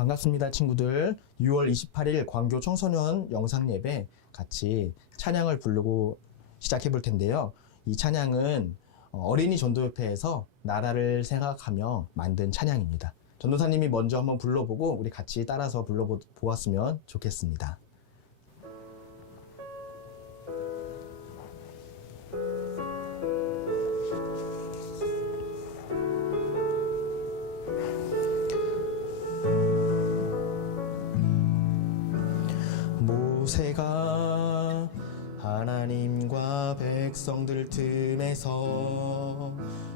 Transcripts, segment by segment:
반갑습니다, 친구들. 6월 28일 광교 청소년 영상예배 같이 찬양을 부르고 시작해 볼 텐데요. 이 찬양은 어린이 전도협회에서 나라를 생각하며 만든 찬양입니다. 전도사님이 먼저 한번 불러보고 우리 같이 따라서 불러보았으면 좋겠습니다. 모세가 하나님과 백성들 틈에서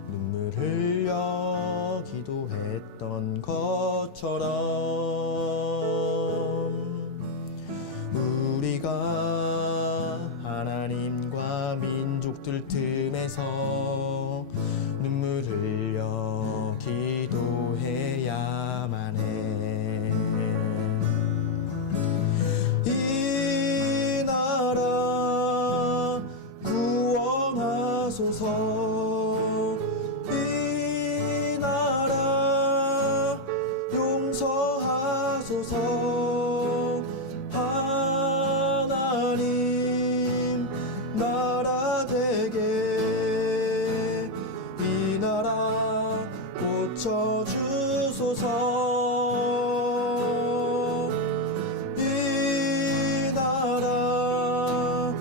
눈물 흘려 기도했던 것처럼 우리가 하나님과 민족들 틈에서 눈물 흘려 기도해야만 해. 이 나라 구원하소서. 이 나라 용서하소서. 하나님 나라 되게 이 나라 고쳐주소서. 이 나라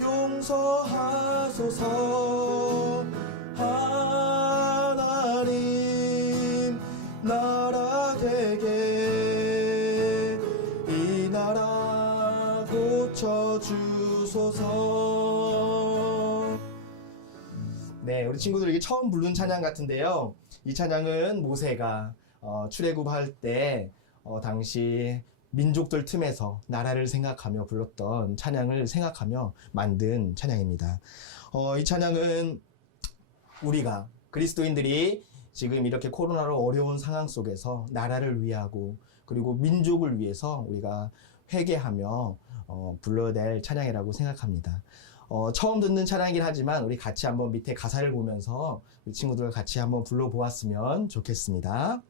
용서하소서. 하나님 나라 되게 이 나라 고쳐주소서. 네, 우리 친구들에게 처음 부른 찬양 같은데요. 이 찬양은 모세가 출애굽할 때 당시 민족들 틈에서 나라를 생각하며 불렀던 찬양을 생각하며 만든 찬양입니다. 이 찬양은 우리가 그리스도인들이 지금 이렇게 코로나로 어려운 상황 속에서 나라를 위하고 그리고 민족을 위해서 우리가 회개하며 불러야 될 찬양이라고 생각합니다. 처음 듣는 찬양이긴 하지만 우리 같이 한번 밑에 가사를 보면서 우리 친구들 같이 한번 불러보았으면 좋겠습니다.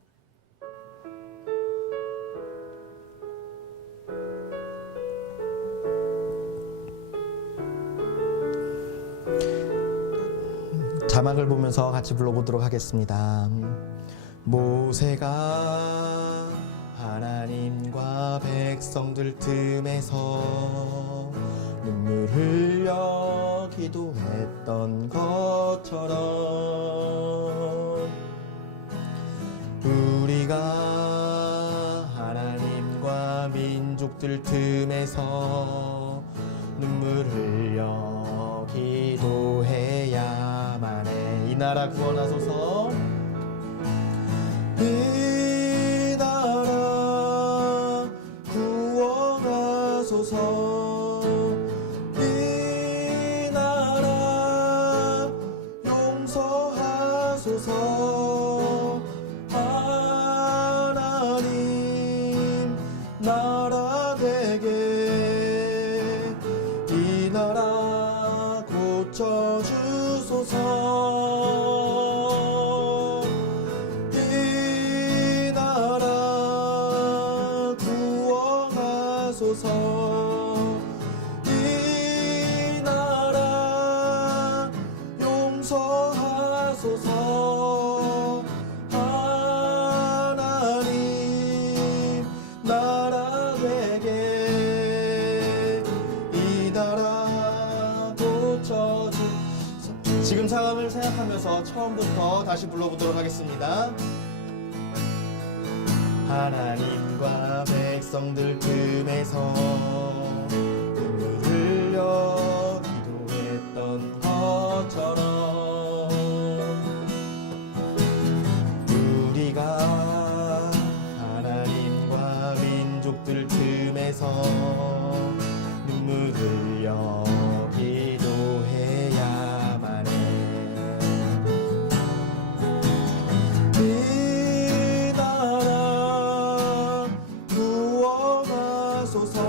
자막을 보면서 같이 불러보도록 하겠습니다. 모세가 하나님과 백성들 틈에서 눈물 흘려 기도했던 것처럼 우리가 하나님과 민족들 틈에서 눈물 흘려 기도해야만 해. 이 나라 구원하소서. 이 나라 구원하소서. 이 나라 용서하소서. 하나님 나라 되게 이 나라 고쳐주소서. 이 나라 구원하소서. 이 나라 용서하소서. 하나님 나라 되게 이 나라 고쳐주소서. 지금 상황을 생각하면서 처음부터 다시 불러보도록 하겠습니다. 하나님과 백성들 틈에서 눈물 흘려 기도했던 것처럼 우리가 하나님과 민족들 틈에서 눈물 흘려 기도해야만 해. 이 나라 구원하소서.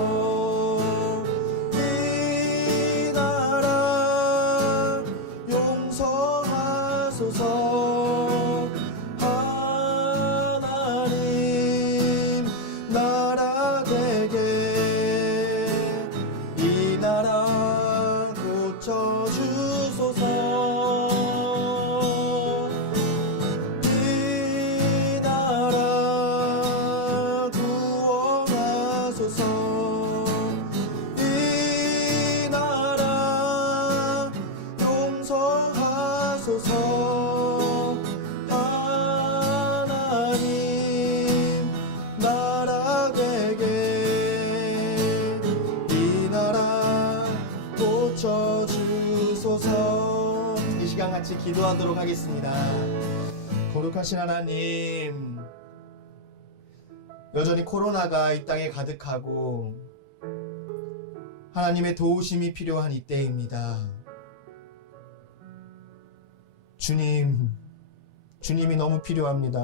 고쳐주소서. 이 나라 구원하소서. 이 나라 용서하소서. 하나님 나라 되게 이 나라 고쳐주소서. 이 시간 같이 기도하도록 하겠습니다. 거룩하신 하나님, 여전히 코로나가 이 땅에 가득하고 하나님의 도우심이 필요한 이때입니다. 주님이 너무 필요합니다.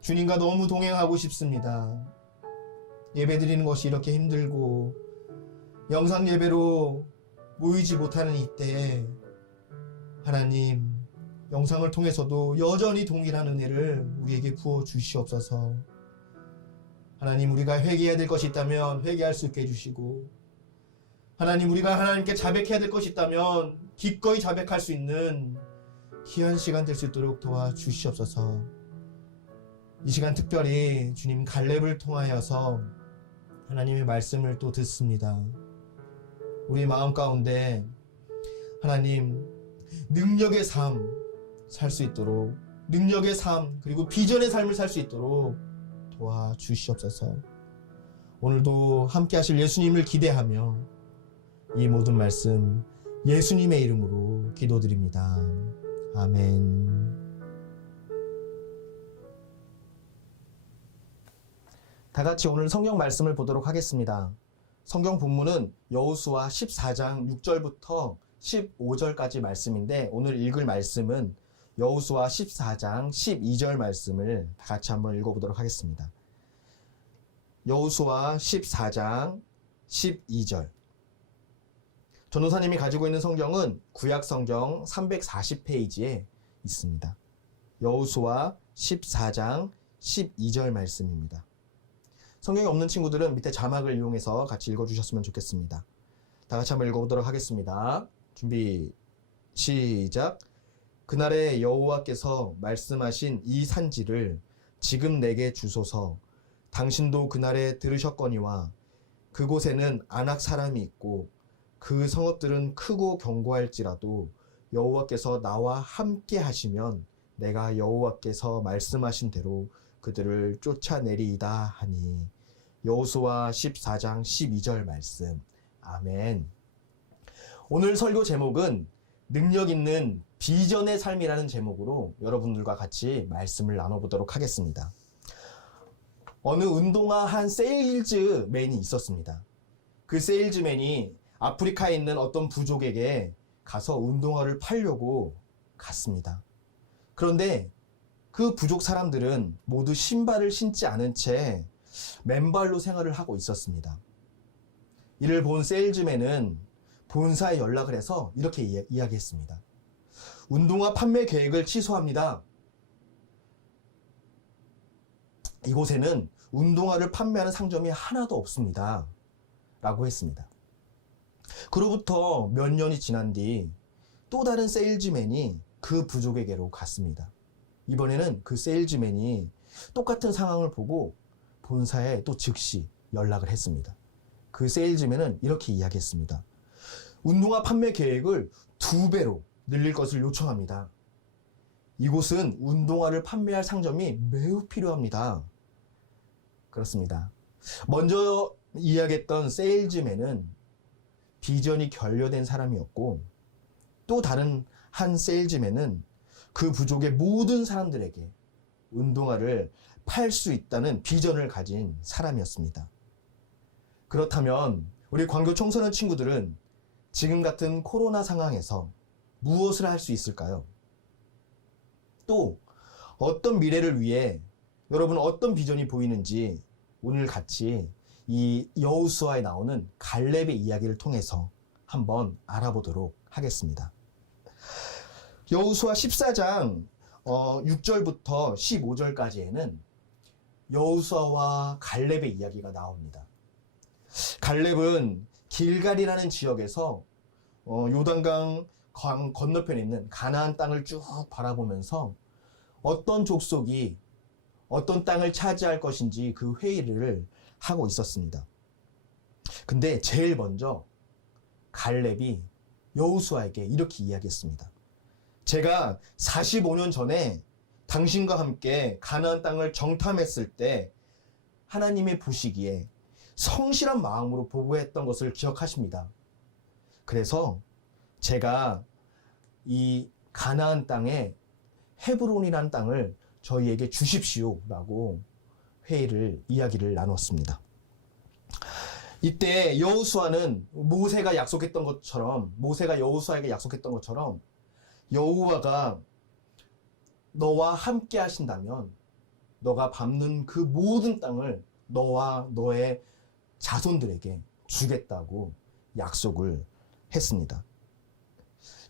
주님과 너무 동행하고 싶습니다. 예배드리는 것이 이렇게 힘들고 영상 예배로 모이지 못하는 이때에 하나님, 영상을 통해서도 여전히 동일한 은혜를 우리에게 부어 주시옵소서. 하나님, 우리가 회개해야 될 것이 있다면 회개할 수 있게 해주시고, 하나님, 우리가 하나님께 자백해야 될 것이 있다면 기꺼이 자백할 수 있는 귀한 시간 될 수 있도록 도와주시옵소서. 이 시간 특별히 주님 갈렙을 통하여서 하나님의 말씀을 또 듣습니다. 우리 마음 가운데 하나님 능력의 삶 살 수 있도록, 능력의 삶 그리고 비전의 삶을 살 수 있도록 도와주시옵소서. 오늘도 함께 하실 예수님을 기대하며 이 모든 말씀 예수님의 이름으로 기도드립니다. 아멘. 다 같이 오늘 성경 말씀을 보도록 하겠습니다. 성경 본문은 여호수아 14장 6절부터 15절까지 말씀인데, 오늘 읽을 말씀은 여호수아 14장 12절 말씀을 다 같이 한번 읽어보도록 하겠습니다. 여호수아 14장 12절. 전도사님이 가지고 있는 성경은 구약성경 340페이지에 있습니다. 여호수아 14장 12절 말씀입니다. 성경이 없는 친구들은 밑에 자막을 이용해서 같이 읽어주셨으면 좋겠습니다. 다 같이 한번 읽어보도록 하겠습니다. 준비, 시작. 그날에 여호와께서 말씀하신 이 산지를 지금 내게 주소서. 당신도 그날에 들으셨거니와 그곳에는 아낙 사람이 있고 그 성읍들은 크고 견고할지라도 여호와께서 나와 함께 하시면 내가 여호와께서 말씀하신 대로 그들을 쫓아내리이다 하니. 여호수아 14장 12절 말씀. 아멘. 오늘 설교 제목은 능력 있는 비전의 삶이라는 제목으로 여러분들과 같이 말씀을 나눠보도록 하겠습니다. 어느 운동화 한 세일즈맨이 있었습니다. 그 세일즈맨이 아프리카에 있는 어떤 부족에게 가서 운동화를 팔려고 갔습니다. 그런데 그 부족 사람들은 모두 신발을 신지 않은 채 맨발로 생활을 하고 있었습니다. 이를 본 세일즈맨은 본사에 연락을 해서 이렇게 이야기했습니다. 운동화 판매 계획을 취소합니다. 이곳에는 운동화를 판매하는 상점이 하나도 없습니다. 라고 했습니다. 그로부터 몇 년이 지난 뒤 또 다른 세일즈맨이 그 부족에게로 갔습니다. 이번에는 그 세일즈맨이 똑같은 상황을 보고 본사에 또 즉시 연락을 했습니다. 그 세일즈맨은 이렇게 이야기했습니다. 운동화 판매 계획을 2배로 늘릴 것을 요청합니다. 이곳은 운동화를 판매할 상점이 매우 필요합니다. 그렇습니다. 먼저 이야기했던 세일즈맨은 비전이 결여된 사람이었고, 또 다른 한 세일즈맨은 그 부족의 모든 사람들에게 운동화를 팔 수 있다는 비전을 가진 사람이었습니다. 그렇다면 우리 광교 청소년 친구들은 지금 같은 코로나 상황에서 무엇을 할 수 있을까요? 또 어떤 미래를 위해 여러분 어떤 비전이 보이는지 오늘 같이 이 여호수아에 나오는 갈렙의 이야기를 통해서 한번 알아보도록 하겠습니다. 여호수아 14장 6절부터 15절까지에는 여호수아와 갈렙의 이야기가 나옵니다. 갈렙은 길갈이라는 지역에서 요단강 건너편에 있는 가나안 땅을 쭉 바라보면서 어떤 족속이 어떤 땅을 차지할 것인지 그 회의를 하고 있었습니다. 근데 제일 먼저 갈렙이 여호수아에게 이렇게 이야기했습니다. 제가 45년 전에 당신과 함께 가나안 땅을 정탐했을 때 하나님이 보시기에 성실한 마음으로 보고했던 것을 기억하십니다. 그래서 제가 이 가나안 땅에 헤브론이라는 땅을 저희에게 주십시오라고 이야기를 나눴습니다. 이때 여호수아는 모세가 여호수아에게 약속했던 것처럼 여호와가 너와 함께 하신다면 너가 밟는 그 모든 땅을 너와 너의 자손들에게 주겠다고 약속을 했습니다.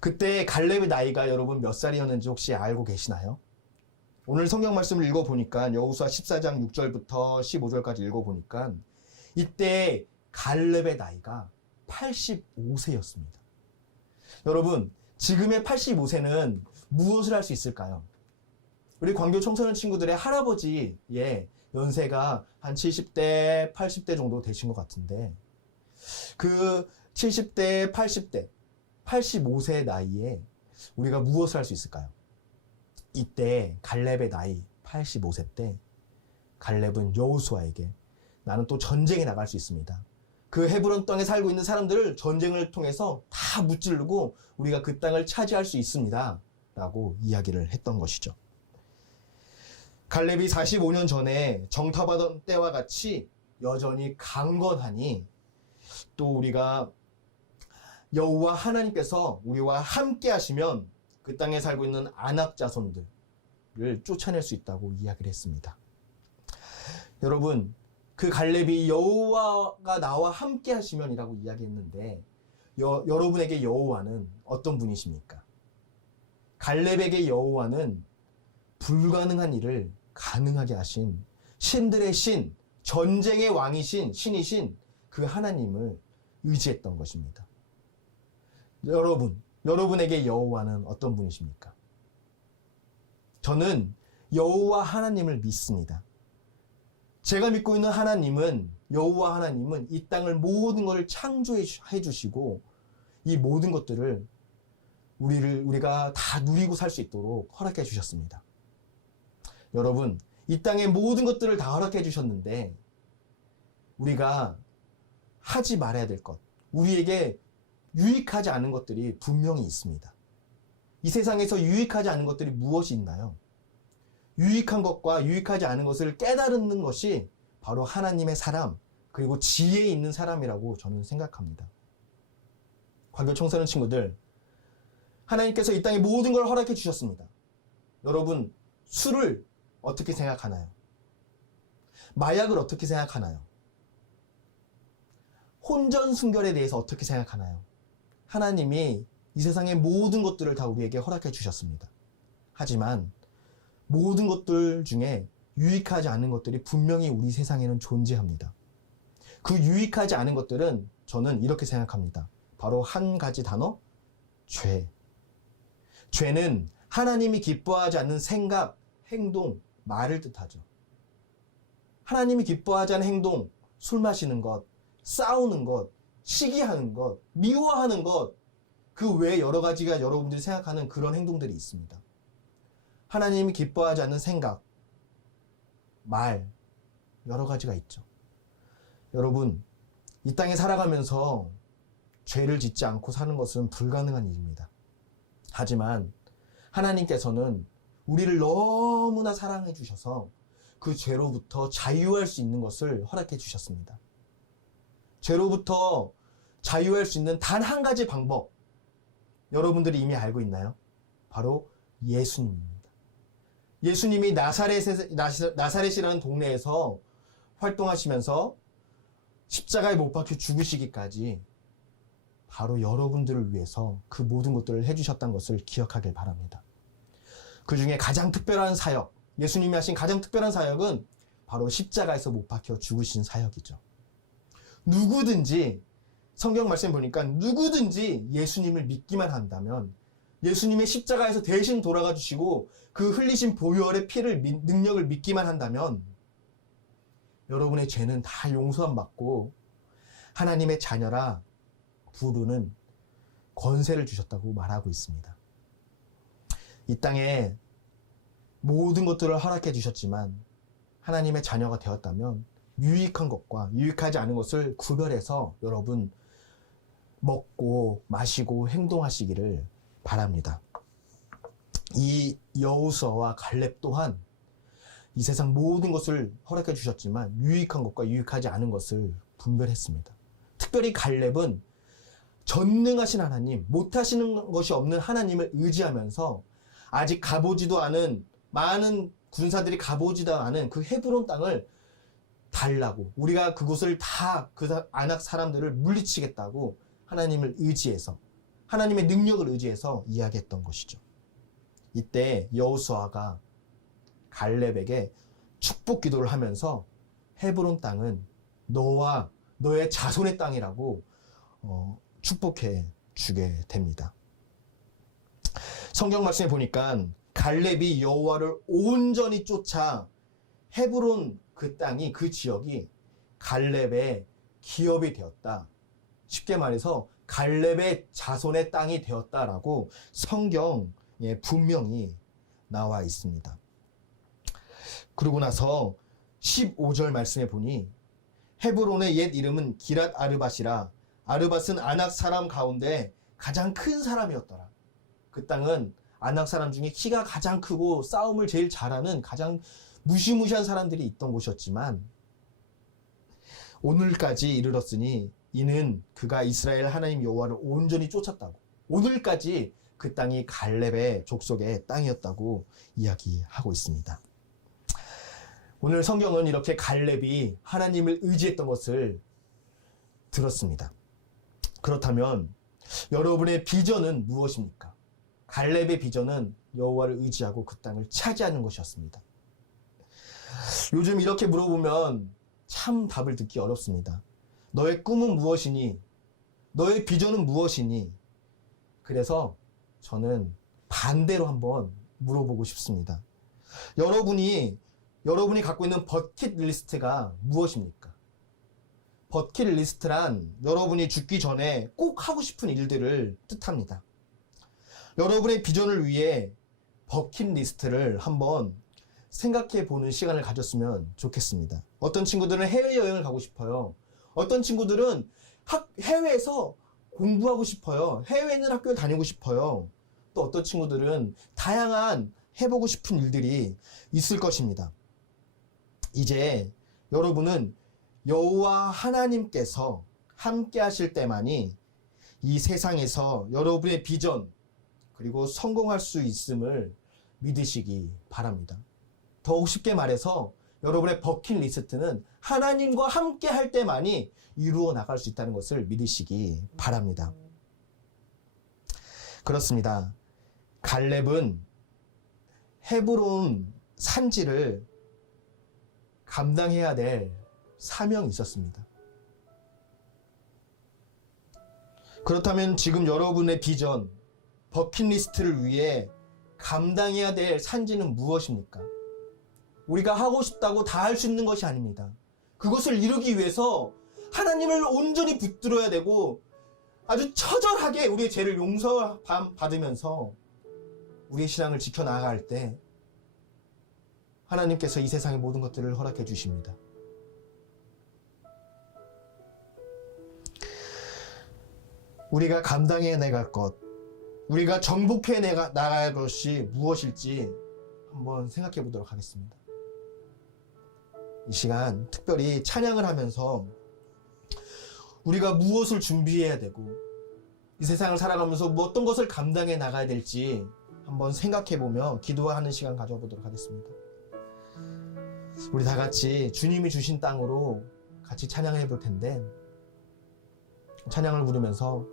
그때 갈렙의 나이가 여러분 몇 살이었는지 혹시 알고 계시나요? 오늘 성경 말씀을 읽어보니까 여호수아 14장 6절부터 15절까지 읽어보니까 이때 갈렙의 나이가 85세였습니다. 여러분, 지금의 85세는 무엇을 할 수 있을까요? 우리 광교 청소년 친구들의 할아버지의 연세가 한 70대, 80대 정도 되신 것 같은데 그 70대, 80대, 85세 나이에 우리가 무엇을 할 수 있을까요? 이때 갈렙의 나이 85세 때 갈렙은 여호수아에게 나는 또 전쟁에 나갈 수 있습니다. 그 헤브론 땅에 살고 있는 사람들을 전쟁을 통해서 다 무찌르고 우리가 그 땅을 차지할 수 있습니다. 라고 이야기를 했던 것이죠. 갈렙이 45년 전에 정탐하던 때와 같이 여전히 강건하니 또 우리가 여호와 하나님께서 우리와 함께 하시면 그 땅에 살고 있는 아낙 자손들을 쫓아낼 수 있다고 이야기를 했습니다. 여러분, 그 갈렙이 여호와가 나와 함께 하시면이라고 이야기했는데 여러분에게 여호와는 어떤 분이십니까? 갈렙에게 여호와는 불가능한 일을 가능하게 하신 신들의 신, 전쟁의 왕이신 신이신 그 하나님을 의지했던 것입니다. 여러분에게 여호와는 어떤 분이십니까? 저는 여호와 하나님을 믿습니다. 제가 믿고 있는 하나님은 여호와 하나님은 이 땅을 모든 것을 창조해 주시고 이 모든 것들을 우리가 다 누리고 살 수 있도록 허락해 주셨습니다. 여러분, 이 땅의 모든 것들을 다 허락해 주셨는데 우리가 하지 말아야 될 것, 우리에게 유익하지 않은 것들이 분명히 있습니다. 이 세상에서 유익하지 않은 것들이 무엇이 있나요? 유익한 것과 유익하지 않은 것을 깨달는 것이 바로 하나님의 사람, 그리고 지혜 있는 사람이라고 저는 생각합니다. 광교 청소년 친구들, 하나님께서 이 땅에 모든 걸 허락해 주셨습니다. 여러분, 술을 어떻게 생각하나요? 마약을 어떻게 생각하나요? 혼전순결에 대해서 어떻게 생각하나요? 하나님이 이 세상의 모든 것들을 다 우리에게 허락해 주셨습니다. 하지만 모든 것들 중에 유익하지 않은 것들이 분명히 우리 세상에는 존재합니다. 그 유익하지 않은 것들은 저는 이렇게 생각합니다. 바로 한 가지 단어, 죄. 죄는 하나님이 기뻐하지 않는 생각, 행동, 말을 뜻하죠. 하나님이 기뻐하지 않는 행동, 술 마시는 것, 싸우는 것, 시기하는 것, 미워하는 것, 그 외에 여러 가지가 여러분들이 생각하는 그런 행동들이 있습니다. 하나님이 기뻐하지 않는 생각, 말, 여러 가지가 있죠. 여러분, 이 땅에 살아가면서 죄를 짓지 않고 사는 것은 불가능한 일입니다. 하지만 하나님께서는 우리를 너무나 사랑해 주셔서 그 죄로부터 자유할 수 있는 것을 허락해 주셨습니다. 죄로부터 자유할 수 있는 단 한 가지 방법, 여러분들이 이미 알고 있나요? 바로 예수님입니다. 예수님이 나사렛이라는 동네에서 활동하시면서 십자가에 못 박혀 죽으시기까지 바로 여러분들을 위해서 그 모든 것들을 해주셨다는 것을 기억하길 바랍니다. 그 중에 가장 특별한 사역, 예수님이 하신 가장 특별한 사역은 바로 십자가에서 못 박혀 죽으신 사역이죠. 누구든지 성경 말씀 보니까 누구든지 예수님을 믿기만 한다면, 예수님의 십자가에서 대신 돌아가 주시고 그 흘리신 보혈의 피를 능력을 믿기만 한다면 여러분의 죄는 다 용서함 받고 하나님의 자녀라 부르는 권세를 주셨다고 말하고 있습니다. 이 땅에 모든 것들을 허락해 주셨지만 하나님의 자녀가 되었다면 유익한 것과 유익하지 않은 것을 구별해서 여러분 먹고 마시고 행동하시기를 바랍니다. 이 여호수아와 갈렙 또한 이 세상 모든 것을 허락해 주셨지만 유익한 것과 유익하지 않은 것을 분별했습니다. 특별히 갈렙은 전능하신 하나님, 못하시는 것이 없는 하나님을 의지하면서 아직 가보지도 않은, 많은 군사들이 가보지도 않은 그 헤브론 땅을 달라고, 우리가 그곳을 다 그 아낙 사람들을 물리치겠다고 하나님을 의지해서, 하나님의 능력을 의지해서 이야기했던 것이죠. 이때 여호수아가 갈렙에게 축복 기도를 하면서 헤브론 땅은 너와 너의 자손의 땅이라고 축복해 주게 됩니다. 성경 말씀에 보니까 갈렙이 여호와를 온전히 쫓아 헤브론 그 땅이, 그 지역이 갈렙의 기업이 되었다. 쉽게 말해서 갈렙의 자손의 땅이 되었다라고 성경에 분명히 나와 있습니다. 그러고 나서 15절 말씀에 보니 헤브론의 옛 이름은 기랏 아르밧이라. 아르밧은 아낙 사람 가운데 가장 큰 사람이었더라. 그 땅은 아낙 사람 중에 키가 가장 크고 싸움을 제일 잘하는 가장 무시무시한 사람들이 있던 곳이었지만 오늘까지 이르렀으니 이는 그가 이스라엘 하나님 여호와를 온전히 쫓았다고, 오늘까지 그 땅이 갈렙의 족속의 땅이었다고 이야기하고 있습니다. 오늘 성경은 이렇게 갈렙이 하나님을 의지했던 것을 들었습니다. 그렇다면 여러분의 비전은 무엇입니까? 갈렙의 비전은 여호와를 의지하고 그 땅을 차지하는 것이었습니다. 요즘 이렇게 물어보면 참 답을 듣기 어렵습니다. 너의 꿈은 무엇이니? 너의 비전은 무엇이니? 그래서 저는 반대로 한번 물어보고 싶습니다. 여러분이 갖고 있는 버킷리스트가 무엇입니까? 버킷리스트란 여러분이 죽기 전에 꼭 하고 싶은 일들을 뜻합니다. 여러분의 비전을 위해 버킷리스트를 한번 생각해 보는 시간을 가졌으면 좋겠습니다. 어떤 친구들은 해외여행을 가고 싶어요. 어떤 친구들은 해외에서 공부하고 싶어요. 해외에 있는 학교를 다니고 싶어요. 또 어떤 친구들은 다양한 해보고 싶은 일들이 있을 것입니다. 이제 여러분은 여호와 하나님께서 함께 하실 때만이 이 세상에서 여러분의 비전 그리고 성공할 수 있음을 믿으시기 바랍니다. 더욱 쉽게 말해서 여러분의 버킷리스트는 하나님과 함께 할 때만이 이루어 나갈 수 있다는 것을 믿으시기 바랍니다. 그렇습니다. 갈렙은 헤브론 산지를 감당해야 될 사명이 있었습니다. 그렇다면 지금 여러분의 비전, 버킷리스트를 위해 감당해야 될 산지는 무엇입니까? 우리가 하고 싶다고 다 할 수 있는 것이 아닙니다. 그것을 이루기 위해서 하나님을 온전히 붙들어야 되고 아주 처절하게 우리의 죄를 용서받으면서 우리의 신앙을 지켜나갈 때 하나님께서 이 세상의 모든 것들을 허락해 주십니다. 우리가 감당해 나갈 것, 우리가 정복해 나갈 것이 무엇일지 한번 생각해 보도록 하겠습니다. 이 시간 특별히 찬양을 하면서 우리가 무엇을 준비해야 되고 이 세상을 살아가면서 어떤 것을 감당해 나가야 될지 한번 생각해 보며 기도하는 시간 가져보도록 하겠습니다. 우리 다 같이 주님이 주신 땅으로 같이 찬양해 볼 텐데 찬양을 부르면서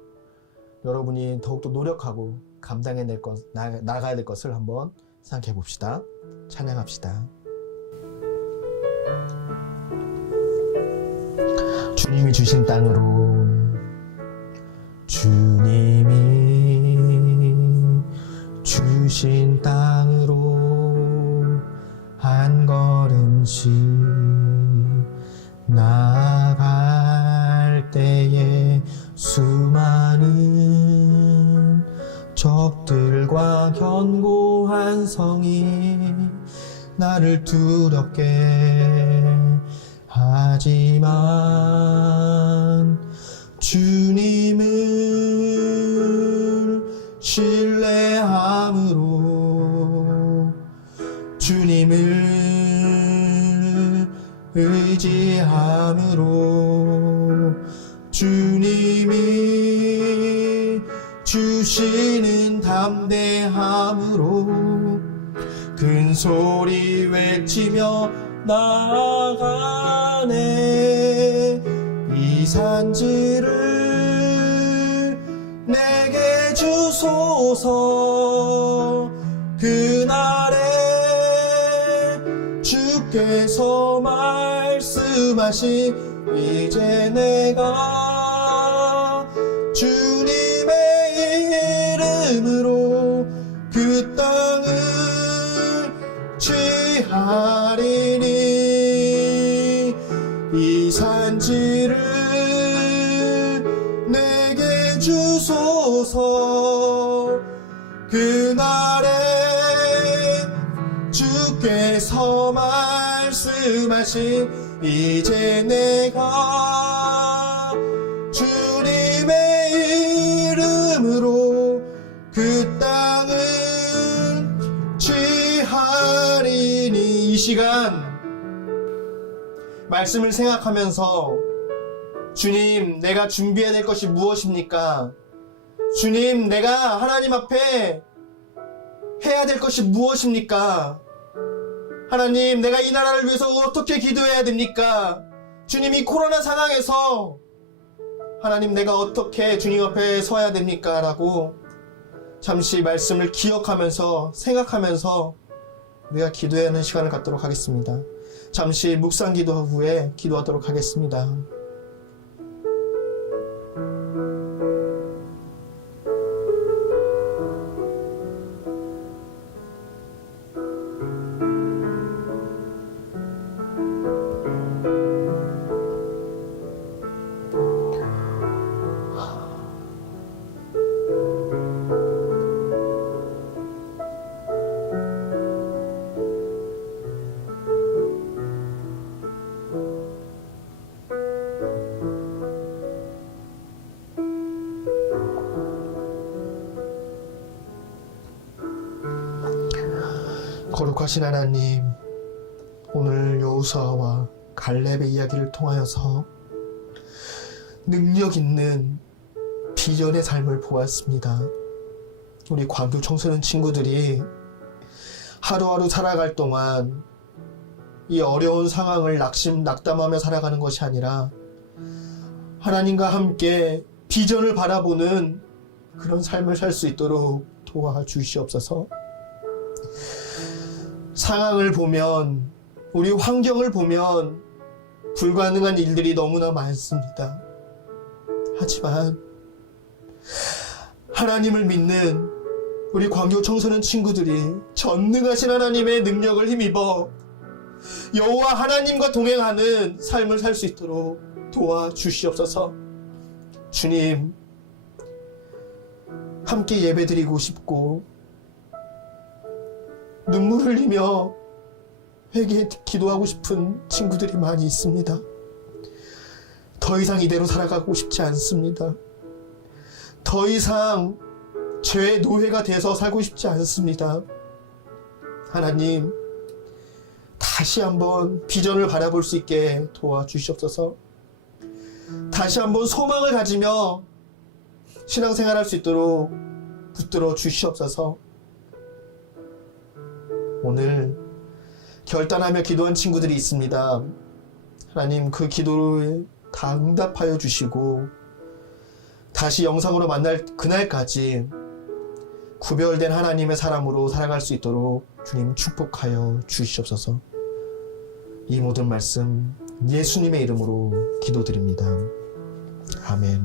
여러분이 더욱더 노력하고 감당해 나가야 될 것을 한번 생각해 봅시다. 찬양합시다. 주님이 주신 땅으로 주님이 주신 땅으로 한 걸음씩 나아갈 때에 수많은 적들과 견고한 성이 나를 두렵게 하지만 주님을 신뢰함으로 주님을 의지함으로 주님이 주시는 담대함으로 큰 소리 외치며 나아가네. 이 산지를 내게 주소서. 그날에 주께서 말씀하시 이제 내가 주님의 이름으로 그 땅을 취하리니. 이 산지를 내게 주소서. 그날에 주께서 말씀하신 이제 내가 주님의 이름으로 그 땅을 취하리니. 이 시간 말씀을 생각하면서 주님, 내가 준비해야 될 것이 무엇입니까? 주님, 내가 하나님 앞에 해야 될 것이 무엇입니까? 하나님, 내가 이 나라를 위해서 어떻게 기도해야 됩니까? 주님, 이 코로나 상황에서 하나님, 내가 어떻게 주님 앞에 서야 됩니까? 라고 잠시 말씀을 기억하면서 생각하면서 우리가 기도해야 하는 시간을 갖도록 하겠습니다. 잠시 묵상 기도 후에 기도하도록 하겠습니다. 거룩하신 하나님, 오늘 여호수아와 갈렙의 이야기를 통하여서 능력 있는 비전의 삶을 보았습니다. 우리 광교 청소년 친구들이 하루하루 살아갈 동안 이 어려운 상황을 낙담하며 살아가는 것이 아니라 하나님과 함께 비전을 바라보는 그런 삶을 살 수 있도록 도와주시옵소서. 상황을 보면, 우리 환경을 보면 불가능한 일들이 너무나 많습니다. 하지만 하나님을 믿는 우리 광교 청소년 친구들이 전능하신 하나님의 능력을 힘입어 여호와 하나님과 동행하는 삶을 살 수 있도록 도와주시옵소서. 주님, 함께 예배드리고 싶고 눈물 흘리며 회개에 기도하고 싶은 친구들이 많이 있습니다. 더 이상 이대로 살아가고 싶지 않습니다. 더 이상 죄의 노예가 돼서 살고 싶지 않습니다. 하나님, 다시 한번 비전을 바라볼 수 있게 도와주시옵소서. 다시 한번 소망을 가지며 신앙생활할 수 있도록 붙들어 주시옵소서. 오늘 결단하며 기도한 친구들이 있습니다. 하나님, 그 기도를 다 응답하여 주시고 다시 영상으로 만날 그날까지 구별된 하나님의 사람으로 살아갈 수 있도록 주님 축복하여 주시옵소서. 이 모든 말씀 예수님의 이름으로 기도드립니다. 아멘.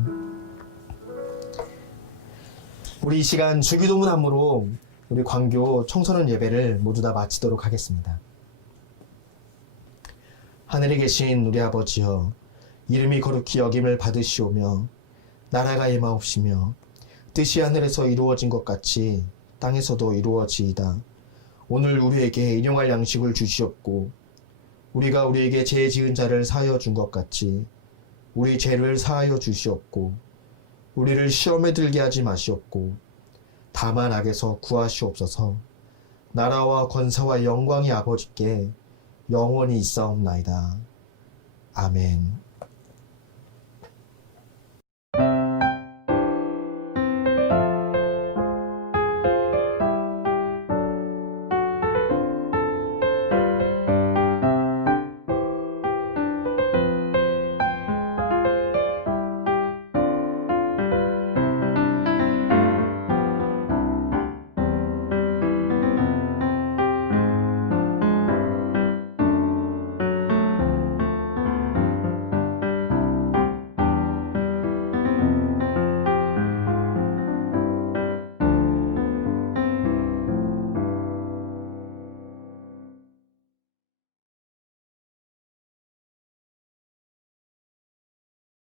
우리 이 시간 주기도문 함으로 우리 광교 청소년 예배를 모두 다 마치도록 하겠습니다. 하늘에 계신 우리 아버지여, 이름이 거룩히 여김을 받으시오며 나라가 임하옵시며 뜻이 하늘에서 이루어진 것 같이 땅에서도 이루어지이다. 오늘 우리에게 일용할 양식을 주시옵고 우리가 우리에게 죄 지은 자를 사하여 준 것 같이 우리 죄를 사하여 주시옵고 우리를 시험에 들게 하지 마시옵고 다만 악에서 구하시옵소서. 나라와 권세와 영광이 아버지께 영원히 있사옵나이다. 아멘.